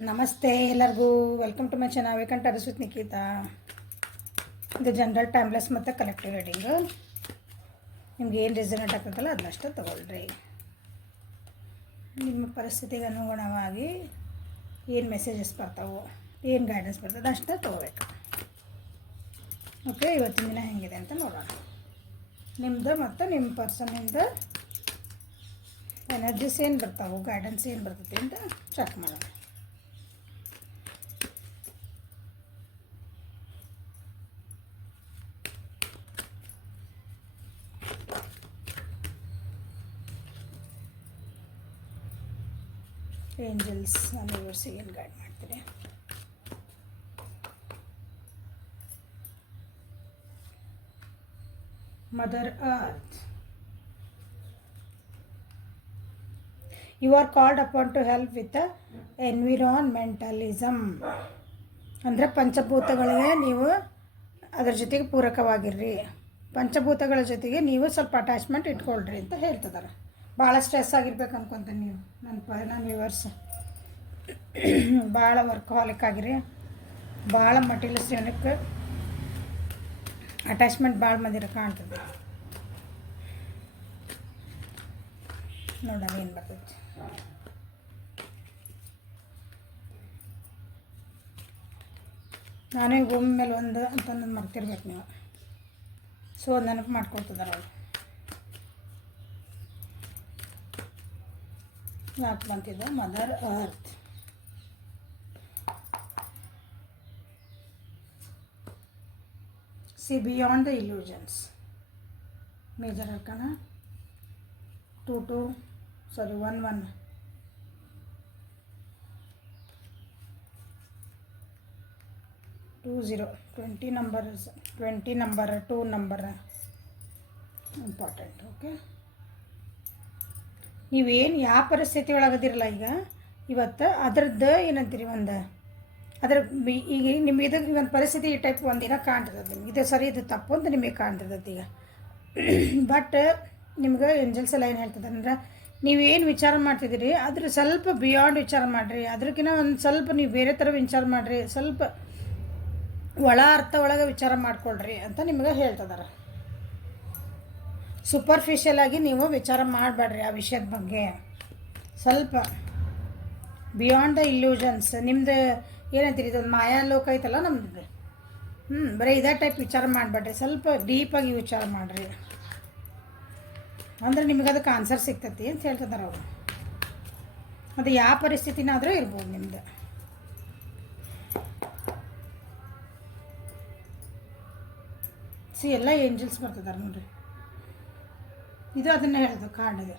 ನಮಸ್ತೆ ಎಲ್ಲರಿಗೂ. Welcome to my channel vacant hours with Nikhita. ಇದು ಜನರಲ್ ಟೈಮ್ಲೆಸ್ ಮತ್ತು ಕಲೆಕ್ಟಿವ್ ರೀಡಿಂಗು. ನಿಮ್ಗೆ ಏನು ರಿಸನೇಟ್ ಆಗ್ತದಲ್ಲ ಅದನ್ನಷ್ಟು ತೊಗೊಳ್ರಿ. ನಿಮ್ಮ ಪರಿಸ್ಥಿತಿಗೆ ಅನುಗುಣವಾಗಿ ಏನು ಮೆಸೇಜಸ್ ಬರ್ತಾವೋ, ಏನು ಗೈಡೆನ್ಸ್ ಬರ್ತದೆ ಅಷ್ಟೇ ತೊಗೋಬೇಕು. ಓಕೆ, ಇವತ್ತಿನ ದಿನ ಹೆಂಗಿದೆ ಅಂತ ನೋಡೋಣ. ನಿಮ್ಮದು ಮತ್ತು ನಿಮ್ಮ ಪರ್ಸನಿಂದ ಎನರ್ಜೀಸ್ ಏನು ಬರ್ತಾವೋ, ಗೈಡೆನ್ಸ್ ಏನು ಬರ್ತೈತಿ ಅಂತ ಚೆಕ್ ಮಾಡೋಣ. ಏಂಜಲ್ಸ್ ನಮ್ಮ ಯೂನಿವರ್ಸಿಗೆ ಏನು ಗೈಡ್ ಮಾಡ್ತಾರೆ? Mother earth, you are called upon to help with environmentalism. ಅಂದರೆ ಪಂಚಭೂತಗಳಿಗೆ ನೀವು ಅದರ ಜೊತೆಗೆ ಪೂರಕವಾಗಿರ್ರಿ. ಪಂಚಭೂತಗಳ ಜೊತೆಗೆ ನೀವು ಸ್ವಲ್ಪ ಅಟ್ಯಾಚ್ಮೆಂಟ್ ಇಟ್ಕೊಳ್ರಿ ಅಂತ ಹೇಳ್ತಿದ್ದಾರೆ. ಭಾಳ ಸ್ಟ್ರೆಸ್ ಆಗಿರ್ಬೇಕು ಅನ್ಕೊತೀನಿ ನೀವು. ನನ್ನ ವ್ಯೂವರ್ಸ್ ಭಾಳ ವರ್ಕಹಾಲಿಕ್ ಆಗಿರಿ, ಭಾಳ ಮಟೀರಿಯಲಿಸ್ಟಿಕ್ ಅಟ್ಯಾಚ್ಮೆಂಟ್ ಭಾಳ ಮಂದಿರ ಕಾಣ್ತದೆ. ನೋಡೋಣ ಏನು ಬರ್ತೈತಿ. ನಾನೇ ಭೂಮಿ ಮೇಲೆ ಒಂದು ಅಂತಂದು ಮರ್ತಿರ್ಬೇಕು ನೀವು. ಸೊ ನೆನಪು ಮಾಡ್ಕೊಳ್ತಿದ್ದಾರೆ ಅವರು. ಯಾಕೆ ಬಂತಿದ್ದು? Mother earth. See beyond the illusions. Major Arcana 1 20 20 numbers, 20 number, 2 number important. Okay, ನೀವೇನು ಯಾವ ಪರಿಸ್ಥಿತಿ ಒಳಗದಿರಲ್ಲ ಈಗ ಇವತ್ತು ಅದರದ್ದು ಏನಂತೀರಿ, ಅದ್ರ ಈಗ ನಿಮ್ಗೆ ಇದು ಒಂದು ಪರಿಸ್ಥಿತಿ ಈ ಟೈಪ್ ಒಂದಿನ ಕಾಣ್ತಿರ್ತದೆ ನಿಮ್ಗೆ. ಇದು ಸರಿ, ಇದು ತಪ್ಪು ಅಂತ ನಿಮಗೆ ಕಾಣ್ತಿರ್ತದೆ ಈಗ. ಬಟ್ ನಿಮ್ಗೆ ಏಂಜಲ್ಸ್ ಎಲ್ಲ ಏನು ಹೇಳ್ತದೆ ಅಂದ್ರೆ, ನೀವೇನು ವಿಚಾರ ಮಾಡ್ತಿದ್ದೀರಿ ಅದ್ರ ಸ್ವಲ್ಪ ಬಿಯಾಂಡ್ ವಿಚಾರ ಮಾಡಿರಿ. ಅದ್ರಕ್ಕಿಂತ ಒಂದು ಸ್ವಲ್ಪ ನೀವು ಬೇರೆ ಥರ ವಿಚಾರ ಮಾಡಿರಿ, ಸ್ವಲ್ಪ ಒಳ ಅರ್ಥ ಒಳಗೆ ವಿಚಾರ ಮಾಡ್ಕೊಳ್ರಿ ಅಂತ ನಿಮ್ಗೆ ಹೇಳ್ತಿದ್ದಾರೆ. ಸೂಪರ್ಫಿಷಿಯಲ್ ಆಗಿ ನೀವು ವಿಚಾರ ಮಾಡಬೇಡ್ರಿ ಆ ವಿಷಯದ ಬಗ್ಗೆ. ಸ್ವಲ್ಪ ಬಿಯಾಂಡ್ ದ ಇಲ್ಯೂಷನ್ಸ್, ನಿಮ್ದು ಏನಂತೀರಿ, ಇದೊಂದು ಮಾಯಾ ಲೋಕ ಐತಲ್ಲ ನಮ್ದು. ಬರೀ ಇದೇ ಟೈಪ್ ವಿಚಾರ ಮಾಡಬೇಡ್ರಿ, ಸ್ವಲ್ಪ ಡೀಪಾಗಿ ವಿಚಾರ ಮಾಡಿರಿ. ಅಂದ್ರೆ ನಿಮಗೆ ಅದಕ್ಕೆ ಆನ್ಸರ್ ಸಿಗ್ತೈತಿ ಅಂತ ಹೇಳ್ತಿದ್ದಾರೆ ಅವರು. ಅದು ಯಾವ ಪರಿಸ್ಥಿತಿನಾದರೂ ಇರ್ಬೋದು ನಿಮ್ದು. ಎಲ್ಲ ಏಂಜಲ್ಸ್ ಬರ್ತಿದ್ದಾರೆ ನೋಡ್ರಿ. ಇದು ಅದನ್ನು ಹೇಳೋದು ಕಾರ್ಡ್.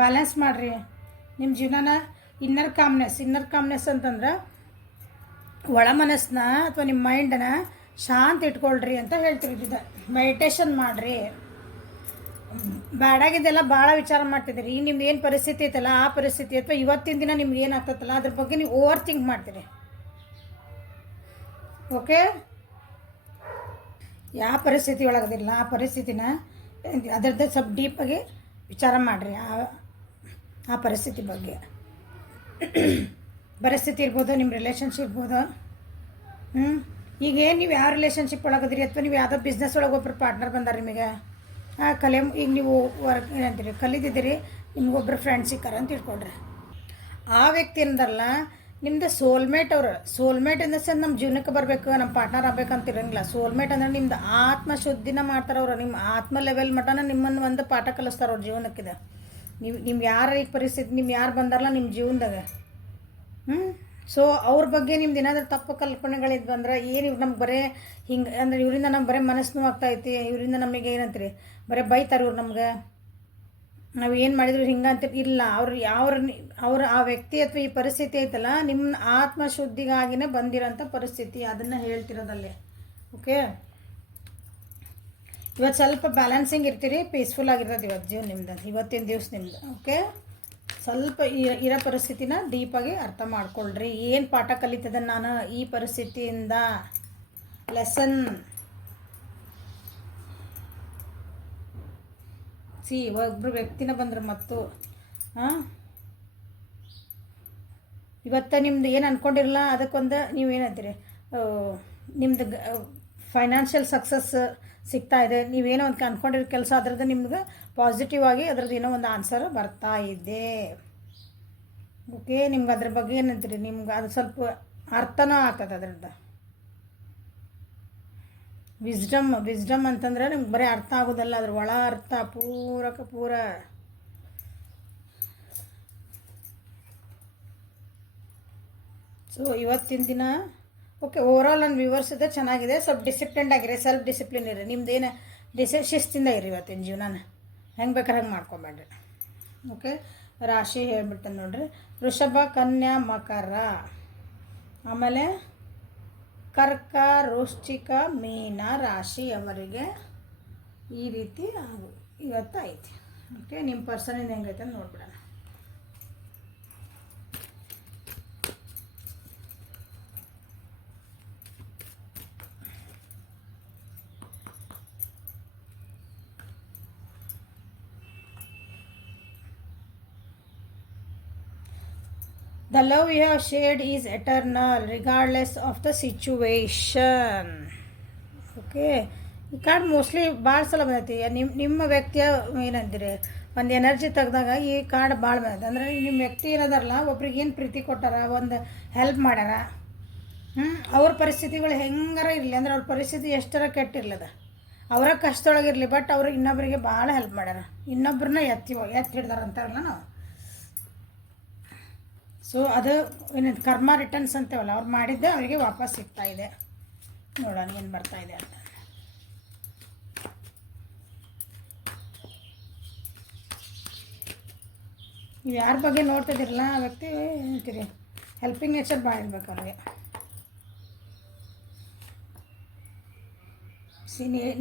ಬ್ಯಾಲೆನ್ಸ್ ಮಾಡಿರಿ ನಿಮ್ಮ ಜೀವನನ. ಇನ್ನರ್ ಕಾಮ್ನೆಸ್ ಅಂತಂದ್ರೆ ಒಳ ಮನಸ್ಸನ್ನ ಅಥವಾ ನಿಮ್ಮ ಮೈಂಡನ್ನ ಶಾಂತ ಇಟ್ಕೊಳ್ರಿ ಅಂತ ಹೇಳ್ತಿರ್ತಿದ್ದೆ. ಮೆಡಿಟೇಷನ್ ಮಾಡಿರಿ. ಬ್ಯಾಡಾಗಿದ್ದೆಲ್ಲ ಭಾಳ ವಿಚಾರ ಮಾಡ್ತಿದ್ದೀರಿ. ಈಗ ನಿಮ್ದು ಏನು ಪರಿಸ್ಥಿತಿ ಐತಲ್ಲ ಆ ಪರಿಸ್ಥಿತಿ ಅಥವಾ ಇವತ್ತಿನ ದಿನ ನಿಮ್ಗೆ ಏನಾಗ್ತೈತಲ್ಲ ಅದ್ರ ಬಗ್ಗೆ ನೀವು ಓವರ್ ಥಿಂಕ್ ಮಾಡ್ತೀರಿ. ಓಕೆ, ಯಾವ ಪರಿಸ್ಥಿತಿ ಒಳಗದಿಲ್ಲ ಆ ಪರಿಸ್ಥಿತಿನ ಅದರದ್ದು ಸ್ವಲ್ಪ ಡೀಪಾಗಿ ವಿಚಾರ ಮಾಡಿರಿ ಆ ಪರಿಸ್ಥಿತಿ ಬಗ್ಗೆ. ಪರಿಸ್ಥಿತಿ ಇರ್ಬೋದು, ನಿಮ್ಮ ರಿಲೇಷನ್ಶಿಪ್ ಇರ್ಬೋದು. ಈಗೇನು ನೀವು ಯಾವ ರಿಲೇಷನ್ಶಿಪ್ ಒಳಗದಿರಿ ಅಥವಾ ನೀವು ಯಾವುದೋ ಬಿಸ್ನೆಸ್ ಒಳಗೆ ಒಬ್ಬರು ಪಾರ್ಟ್ನರ್ ಬಂದಾರೆ ನಿಮಗೆ. ಈಗ ನೀವು ವರ್ಕ್ ಏನಂತೀರಿ ಕಲಿತಿದ್ದೀರಿ, ನಿಮ್ಗೊಬ್ಬರು ಫ್ರೆಂಡ್ ಸಿಕ್ಕಾರ ಅಂತ ಇಟ್ಕೊಳ್ರಿ. ಆ ವ್ಯಕ್ತಿ ಏನದಲ್ಲ ನಿಮ್ದು ಸೋಲ್ಮೇಟ್. ಅವರು ಸೋಲ್ಮೇಟ್ ಇನ್ ದ ಸೆನ್ಸ್ ನಮ್ಮ ಜೀವನಕ್ಕೆ ಬರಬೇಕು, ನಮ್ಮ ಪಾರ್ಟ್ನರ್ ಆಗ್ಬೇಕಂತ ಇರೋಂಗಿಲ್ಲ. ಸೋಲ್ಮೇಟ್ ಅಂದ್ರೆ ನಿಮ್ದು ಆತ್ಮ ಶುದ್ಧಿನ ಮಾಡ್ತಾರೆ ಅವರು. ನಿಮ್ಮ ಆತ್ಮ ಲೆವೆಲ್ ಮಟನ ನಿಮ್ಮನ್ನು ಒಂದು ಪಾಠ ಕಲಿಸ್ತಾರೆ ಅವ್ರ ಜೀವನಕ್ಕಿದೆ. ನಿಮ್ಗೆ ಯಾರ ಈ ಪರಿಸ್ಥಿತಿ, ನಿಮ್ಗೆ ಯಾರು ಬಂದಾರಲ್ಲ ನಿಮ್ಮ ಜೀವನದಾಗ, ಸೊ ಅವ್ರ ಬಗ್ಗೆ ನಿಮ್ದು ಏನಾದರೂ ತಪ್ಪು ಕಲ್ಪನೆಗಳಿದ್ದು ಬಂದ್ರೆ ಏನು ಇವ್ರು ನಮ್ಗೆ ಬರೀ ಹಿಂಗೆ ಅಂದರೆ ಇವರಿಂದ ನಮ್ಗೆ ಬರೀ ಮನಸ್ಸು ನೋವಾಗ್ತೈತಿ, ಇವರಿಂದ ನಮಗೆ ಏನಂತೀರಿ ಬರೀ ಬೈತಾರೆ ಇವ್ರು ನಮ್ಗೆ, ನಾವು ಏನು ಮಾಡಿದ್ರು ಹಿಂಗೆ ಅಂತ ಇಲ್ಲ. ಅವ್ರ ಆ ವ್ಯಕ್ತಿ ಅಥವಾ ಈ ಪರಿಸ್ಥಿತಿ ಐತಲ್ಲ ನಿಮ್ಮ ಆತ್ಮಶುದ್ಧಿಗಾಗಿನೇ ಬಂದಿರೋಂಥ ಪರಿಸ್ಥಿತಿ, ಅದನ್ನು ಹೇಳ್ತಿರೋದಲ್ಲಿ. ಓಕೆ, ಇವತ್ತು ಸ್ವಲ್ಪ ಬ್ಯಾಲೆನ್ಸಿಂಗ್ ಇರ್ತೀರಿ, ಪೀಸ್ಫುಲ್ ಆಗಿರೋದು ಇವತ್ತು ಜೀವನ ನಿಮ್ದು, ಇವತ್ತಿನ ದಿವಸ ನಿಮ್ದು. ಓಕೆ, ಸ್ವಲ್ಪ ಇರೋ ಪರಿಸ್ಥಿತಿನ ಡೀಪಾಗಿ ಅರ್ಥ ಮಾಡ್ಕೊಳ್ರಿ. ಏನು ಪಾಠ ಕಲಿತದ ನಾನು ಈ ಪರಿಸ್ಥಿತಿಯಿಂದ, ಲೆಸನ್. ಒಬ್ಬರು ವ್ಯಕ್ತಿನ ಬಂದ್ರೆ ಮತ್ತು ಇವತ್ತು ನಿಮ್ದು ಏನು ಅಂದ್ಕೊಂಡಿರಲ್ಲ ಅದಕ್ಕೊಂದು ನೀವು ಏನಂತೀರಿ ನಿಮ್ದು ಫೈನಾನ್ಷಿಯಲ್ ಸಕ್ಸಸ್ ಸಿಗ್ತಾ ಇದೆ. ನೀವೇನೋ ಒಂದು ಅಂದ್ಕೊಂಡಿರೋ ಕೆಲಸ ಅದ್ರದ್ದು ನಿಮ್ಗೆ ಪಾಸಿಟಿವ್ ಆಗಿ ಅದ್ರದ್ದು ಏನೋ ಒಂದು ಆನ್ಸರ್ ಬರ್ತಾ ಇದೆ. ಓಕೆ, ನಿಮ್ಗೆ ಅದ್ರ ಬಗ್ಗೆ ಏನಂತೀರಿ, ನಿಮ್ಗೆ ಅದು ಸ್ವಲ್ಪ ಅರ್ಥನೂ ಆಗ್ತದೆ ಅದ್ರದ್ದು. ವಿಸ್ಡಮ್ ಅಂತಂದ್ರೆ ನಿಮ್ಗೆ ಬರೀ ಅರ್ಥ ಆಗೋದಲ್ಲ, ಅದ್ರ ಒಳ ಅರ್ಥ ಪೂರ. ಸೊ ಇವತ್ತಿನ ದಿನ ಓಕೆ, ಓವರಾಲ್ ನನ್ನ ವ್ಯೂವರ್ಸ್ ಇದೆ ಚೆನ್ನಾಗಿದೆ. ಸ್ವಲ್ಪ ಡಿಸಿಪ್ಲಿನ್ಡ್ ಆಗಿರಿ, ಸೆಲ್ಫ್ ಡಿಸಿಪ್ಲಿನ್ ಇರಿ, ನಿಮ್ದೇನು ಶಿಸ್ತಿಂದ ಇರಿ. ಇವತ್ತಿನ ಜೀವನ ಹೆಂಗೆ ಬೇಕಾದ್ರೆ ಹಂಗೆ ಮಾಡ್ಕೊಬೇಡ್ರಿ. ಓಕೆ, ರಾಶಿ ಹೇಳ್ಬಿಟ್ಟೆ ನೋಡ್ರಿ. ವೃಷಭ, ಕನ್ಯಾ, ಮಕರ, ಆಮೇಲೆ ಕರ್ಕ, ವೃಶ್ಚಿಕ, ಮೀನ ರಾಶಿಯವರಿಗೆ ಈ ರೀತಿ ಇವತ್ತು ಐತಿ. ಓಕೆ, ನಿಮ್ಮ ಪರ್ಸನಿಂದ ಹೆಂಗೈತೆ ಅಂತ ನೋಡ್ಬಿಡೋಣ. The love you have shared is eternal regardless of the situation. Okay, ಈ ಕಾರ್ಡ್ ಮೋಸ್ಟ್ಲಿ ಭಾಳ ಸಲ ಬಂದೈತಿ. ನಿಮ್ಮ ವ್ಯಕ್ತಿಯ ಏನಂತೀರಿ ಒಂದು ಎನರ್ಜಿ ತೆಗ್ದಾಗ ಈ ಕಾರ್ಡ್ ಭಾಳ ಬಂದೈತೆ. ಅಂದರೆ ನಿಮ್ಮ ವ್ಯಕ್ತಿ ಏನದಾರಲ್ಲ, ಒಬ್ರಿಗೆ ಏನು ಪ್ರೀತಿ ಕೊಟ್ಟಾರ, ಒಂದು ಹೆಲ್ಪ್ ಮಾಡ್ಯಾರ. ಅವ್ರ ಪರಿಸ್ಥಿತಿಗಳು ಹೆಂಗಾರ ಇರಲಿ, ಅಂದ್ರೆ ಅವ್ರ ಪರಿಸ್ಥಿತಿ ಎಷ್ಟರ ಕೆಟ್ಟಿರ್ಲದ, ಅವರ ಕಷ್ಟದೊಳಗಿರಲಿ, ಬಟ್ ಅವರು ಇನ್ನೊಬ್ಬರಿಗೆ ಭಾಳ ಹೆಲ್ಪ್ ಮಾಡ್ಯಾರ. ಇನ್ನೊಬ್ಬರನ್ನ ಎತ್ತಿ ಹಿಡ್ದಾರ ಅಂತಾರಲ್ಲ ನಾವು. ಸೊ ಅದು ಏನಂತ ಕರ್ಮ ರಿಟರ್ನ್ಸ್ ಅಂತೇವಲ್ಲ, ಅವ್ರು ಮಾಡಿದ್ದೆ ಅವರಿಗೆ ವಾಪಸ್ ಸಿಗ್ತಾ ಇದೆ. ನೋಡೋಣ ಏನು ಬರ್ತಾ ಇದೆ ಅಂತ. ನೀವು ಯಾರ ಬಗ್ಗೆ ನೋಡ್ತಿದ್ದೀರಲ್ಲ ಆ ವ್ಯಕ್ತಿ ಏನಂತೀರಿ, ಹೆಲ್ಪಿಂಗ್ ನೇಚರ್ ಭಾಳ ಇರ್ಬೇಕು ಅವ್ರಿಗೆ.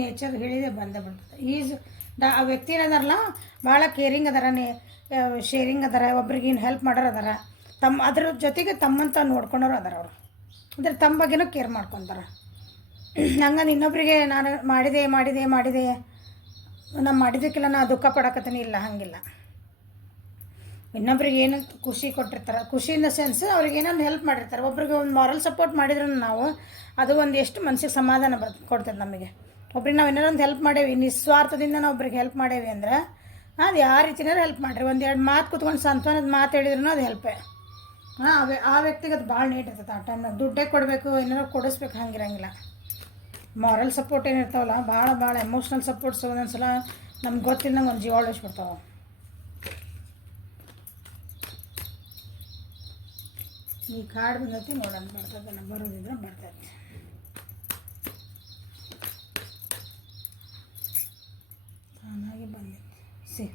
ನೇಚರ್ ಹೇಳಿದೆ ಬಂದೇ ಬಿಡ್ತದೆ. ಆ ವ್ಯಕ್ತಿ ಏನದಾರಲ್ಲ ಭಾಳ ಕೇರಿಂಗ್ ಅದಾರ, ಶೇರಿಂಗ್ ಅದಾರ, ಒಬ್ರಿಗೇನು ಹೆಲ್ಪ್ ಮಾಡೋರು ಅದಾರ, ಅದ್ರ ಜೊತೆಗೆ ತಮ್ಮಂತ ನೋಡ್ಕೊಂಡವ್ರು ಅದಾರ. ಅವರು ಅಂದರೆ ತಮ್ಮ ಬಗ್ಗೆನೂ ಕೇರ್ ಮಾಡ್ಕೊತಾರೆ. ಹಂಗಂದು ಇನ್ನೊಬ್ಬರಿಗೆ ನಾನು ಮಾಡಿದೆ ನಾನು ಮಾಡಿದ್ದಕ್ಕೆಲ್ಲ ನಾ ದುಃಖ ಪಡಕತ್ತೀನಿ, ಇಲ್ಲ, ಹಾಗಿಲ್ಲ. ಇನ್ನೊಬ್ರಿಗೆ ಏನು ಖುಷಿ ಕೊಟ್ಟಿರ್ತಾರೆ, ಖುಷಿ ಇನ್ ದ ಸೆನ್ಸ್ ಅವ್ರಿಗೆ ಏನೊಂದು ಹೆಲ್ಪ್ ಮಾಡಿರ್ತಾರೆ. ಒಬ್ರಿಗೆ ಒಂದು ಮಾರಲ್ ಸಪೋರ್ಟ್ ಮಾಡಿದ್ರು ನಾವು ಅದು ಒಂದು ಎಷ್ಟು ಮನಸ್ಸಿಗೆ ಸಮಾಧಾನ ಕೊಡ್ತದೆ ನಮಗೆ. ಒಬ್ರಿಗೆ ನಾವು ಏನಾರು ಒಂದು ಹೆಲ್ಪ್ ಮಾಡೇವಿ, ನಿಸ್ವಾರ್ಥದಿಂದ ನಾವು ಒಬ್ರಿಗೆ ಹೆಲ್ಪ್ ಮಾಡೇವಿ ಅಂದ್ರೆ ಅದು ಯಾವ ರೀತಿನಾರು ಹೆಲ್ಪ್ ಮಾಡಿರಿ. ಒಂದು ಎರಡು ಮಾತು ಕೂತ್ಕೊಂಡು ಸಾಂತ್ವನದ ಮಾತು ಹೇಳಿದ್ರು ಅದು ಹೆಲ್ಪೇ. ಆ ವ್ಯಕ್ತಿಗೆ ಅದು ಭಾಳ ನೀಟ್ ಇರ್ತದೆ. ಆ ಟೈಮ್ನಾಗ ದುಡ್ಡೇ ಕೊಡಬೇಕು, ಏನಾರು ಕೊಡಿಸ್ಬೇಕು, ಹಂಗಿರಂಗಿಲ್ಲ. ಮಾರಲ್ ಸಪೋರ್ಟ್ ಏನಿರ್ತಾವಲ್ಲ, ಭಾಳ ಎಮೋಷ್ನಲ್ ಸಪೋರ್ಟ್ಸ್ ಒಂದೊಂದು ಸಲ ನಮ್ಗೆ ಗೊತ್ತಿಲ್ಲಂಗೆ ಒಂದು ಜೀವ ಉಳಿಸ್ಬಿಡ್ತಾವೆ. ಈ ಕಾರ್ಡ್ ಬಂದೈತಿ, ನೋಡೋಣ ಬರ್ತದೆ, ಬರೋದಿದ್ರೆ ಬರ್ತೈತಿ. ಚೆನ್ನಾಗಿ ಬಂದೈತಿ.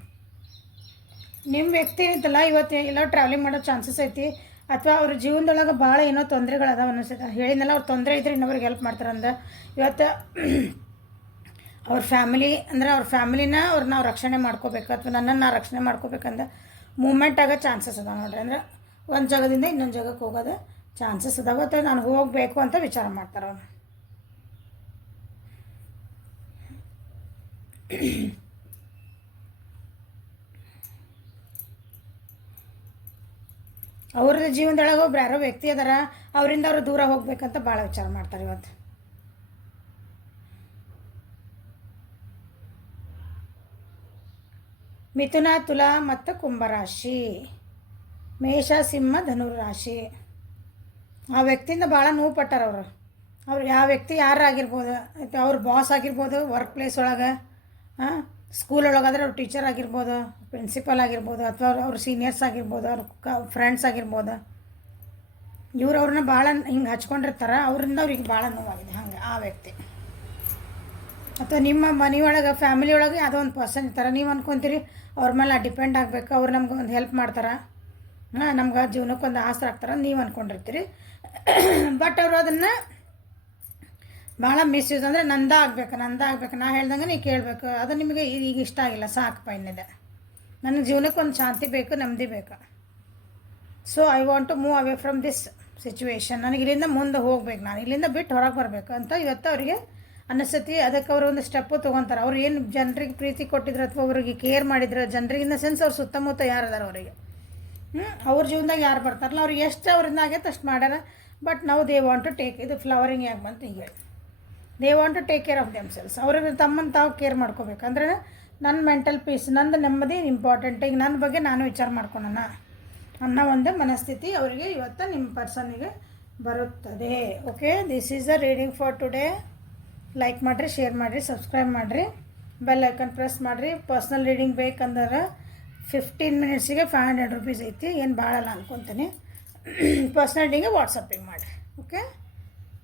ನಿಮ್ಮ ವ್ಯಕ್ತಿ ಏನೈತಲ್ಲ ಇವತ್ತು ಎಲ್ಲ ಟ್ರಾವೆಲಿಂಗ್ ಮಾಡೋ ಚಾನ್ಸಸ್ ಐತಿ, ಅಥವಾ ಅವ್ರ ಜೀವನದೊಳಗೆ ಭಾಳ ಏನೋ ತೊಂದರೆಗಳದಾವ ಅನ್ನಿಸ್ತೈತೆ. ಹೇಳಿದ್ನಲ್ಲ, ಅವ್ರು ತೊಂದರೆ ಇದ್ರೆ ಇನ್ನೊಬ್ರಿಗೆ ಹೆಲ್ಪ್ ಮಾಡ್ತಾರೆ ಅಂದ್ರೆ ಇವತ್ತು ಅವ್ರ ಫ್ಯಾಮಿಲಿ ಅಂದರೆ ಅವ್ರ ಫ್ಯಾಮಿಲಿನ ಅವ್ರನ್ನ ರಕ್ಷಣೆ ಮಾಡ್ಕೋಬೇಕು, ಅಥವಾ ನನ್ನನ್ನು ರಕ್ಷಣೆ ಮಾಡ್ಕೋಬೇಕಂದ್ರೆ ಮೂಮೆಂಟ್ ಆಗೋ ಚಾನ್ಸಸ್ ಅದಾವೆ ನೋಡ್ರಿ. ಅಂದರೆ ಒಂದು ಜಾಗದಿಂದ ಇನ್ನೊಂದು ಜಾಗಕ್ಕೆ ಹೋಗೋದು ಚಾನ್ಸಸ್ ಅದಾವೆ, ಅಥವಾ ನಾನು ಹೋಗಬೇಕು ಅಂತ ವಿಚಾರ ಮಾಡ್ತಾರೆ ಅವ್ರು. ಅವ್ರದ್ದು ಜೀವನದೊಳಗೆ ಒಬ್ರು ಯಾರೋ ವ್ಯಕ್ತಿ ಅದಾರ, ಅವರಿಂದ ಅವರು ದೂರ ಹೋಗ್ಬೇಕಂತ ಭಾಳ ವಿಚಾರ ಮಾಡ್ತಾರೆ ಇವತ್ತು. ಮಿಥುನ, ತುಲಾ ಮತ್ತು ಕುಂಭರಾಶಿ, ಮೇಷ, ಸಿಂಹ, ಧನುರಾಶಿ. ಆ ವ್ಯಕ್ತಿಯಿಂದ ಭಾಳ ನೋವು ಪಟ್ಟಾರ ಅವ್ರು ಯಾವ ವ್ಯಕ್ತಿ ಯಾರಾಗಿರ್ಬೋದು, ಅವ್ರ ಬಾಸ್ ಆಗಿರ್ಬೋದು, ವರ್ಕ್ ಪ್ಲೇಸ್ ಒಳಗೆ, ಸ್ಕೂಲ್ ಒಳಗಾದ್ರೆ ಅವ್ರ ಟೀಚರ್ ಆಗಿರ್ಬೋದು, ಪ್ರಿನ್ಸಿಪಲ್ ಆಗಿರ್ಬೋದು, ಅಥವಾ ಅವ್ರ ಸೀನಿಯರ್ಸ್ ಆಗಿರ್ಬೋದು, ಅವ್ರ ಫ್ರೆಂಡ್ಸ್ ಆಗಿರ್ಬೋದು. ಅವ್ರನ್ನ ಭಾಳ ಹಿಂಗೆ ಹಚ್ಕೊಂಡಿರ್ತಾರೆ, ಅವರಿಂದ ಅವ್ರಿಗೆ ಭಾಳ ನೋವಾಗಿದೆ. ಹಂಗೆ ಆ ವ್ಯಕ್ತಿ ಅಥವಾ ನಿಮ್ಮ ಮನೆಯೊಳಗೆ ಫ್ಯಾಮಿಲಿ ಒಳಗೆ ಯಾವುದೋ ಒಂದು ಪರ್ಸನ್ ಇರ್ತಾರೆ, ನೀವು ಅಂದ್ಕೊತೀರಿ ಅವ್ರ ಮೇಲೆ ಡಿಪೆಂಡ್ ಆಗಬೇಕು, ಅವ್ರು ನಮ್ಗೆ ಒಂದು ಹೆಲ್ಪ್ ಮಾಡ್ತಾರೆ, ನಮ್ಗೆ ಜೀವನಕ್ಕೊಂದು ಆಸರೆ ಆಗ್ತಾರೆ ನೀವು ಅಂದ್ಕೊಂಡಿರ್ತೀರಿ. ಬಟ್ ಅವರು ಅದನ್ನು ಭಾಳ ಮಿಸ್ಯೂಸ್, ಅಂದರೆ ನಂದ ಆಗಬೇಕು, ನಾ ಹೇಳ್ದಂಗೆ ನೀವು ಕೇಳಬೇಕು, ಅದು ನಿಮಗೆ ಈಗ ಇಷ್ಟ ಆಗಿಲ್ಲ, ಸಾಕಪ್ಪ ಇನ್ನಿದೆ, ನನಗೆ ಜೀವನಕ್ಕೆ ಒಂದು ಶಾಂತಿ ಬೇಕು, ನೆಮ್ಮದಿ ಬೇಕು. So I want to move away from this situation. ನನಗೆ ಇಲ್ಲಿಂದ ಮುಂದೆ ಹೋಗ್ಬೇಕು, ನಾನು ಇಲ್ಲಿಂದ ಬಿಟ್ಟು ಹೊರಗೆ ಬರಬೇಕು ಅಂತ ಇವತ್ತು ಅವರಿಗೆ ಅನ್ನಿಸ್ತೈತಿ. ಅದಕ್ಕೆ ಅವರು ಒಂದು ಸ್ಟೆಪ್ಪು ತೊಗೊತಾರೆ. ಅವ್ರು ಏನು ಜನರಿಗೆ ಪ್ರೀತಿ ಕೊಟ್ಟಿದ್ರು ಅಥವಾ ಅವ್ರಿಗೆ ಕೇರ್ ಮಾಡಿದ್ರು, ಜನರಿಗೆ ಇನ್ ದ ಸೆನ್ಸ್ ಅವ್ರ ಸುತ್ತಮುತ್ತ ಯಾರದಾರ ಅವರಿಗೆ ಅವ್ರ ಜೀವನದಾಗ ಯಾರು ಬರ್ತಾರಲ್ಲ ಅವ್ರಿಗೆ ಎಷ್ಟು ಅವ್ರಿಂದ ಆಗೈತೆ ಅಷ್ಟು ಮಾಡ್ಯಾರ. ಬಟ್ ನಾವು ದೇ ವಾಂಟ್ ಟು ಟೇಕ್ ಇದು ಫ್ಲವರಿಂಗ್ ಯಾಕೆ ಬಂತು ಈಗ ಹೇಳಿ. They want to take care of themselves. ಅವ್ರಿಗೆ ತಮ್ಮನ್ನು ತಾವು ಕೇರ್ ಮಾಡ್ಕೋಬೇಕಂದ್ರೆ ನನ್ನ ಮೆಂಟಲ್ ಪೀಸ್, ನಂದು ನೆಮ್ಮದಿ ಇಂಪಾರ್ಟೆಂಟ್. ಈಗ ನನ್ನ ಬಗ್ಗೆ ನಾನು ವಿಚಾರ ಮಾಡ್ಕೊಳೋಣ ಅನ್ನೋ ಒಂದೇ ಮನಸ್ಥಿತಿ ಅವರಿಗೆ ಇವತ್ತು ನಿಮ್ಮ ಪರ್ಸನ್ನಿಗೆ ಬರುತ್ತದೆ. Okay, this is the reading for today. Like ಮಾಡಿರಿ, ಶೇರ್ ಮಾಡಿರಿ, ಸಬ್ಸ್ಕ್ರೈಬ್ ಮಾಡಿರಿ, ಬೆಲ್ ಐಕನ್ ಪ್ರೆಸ್ ಮಾಡಿರಿ. ಪರ್ಸ್ನಲ್ ರೀಡಿಂಗ್ ಬೇಕಂದ್ರೆ 15 ಮಿನಿಟ್ಸಿಗೆ 500 ರೂಪೀಸ್ ಐತಿ, ಏನು ಭಾಳಲ್ಲ ಅನ್ಕೊತೀನಿ. ಪರ್ಸ್ನಲ್ ರೀಡಿಂಗಿಗೆ ವಾಟ್ಸಪ್ಪಿಂಗ್ ಮಾಡಿರಿ. Okay,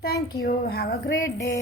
thank you. Have a great day.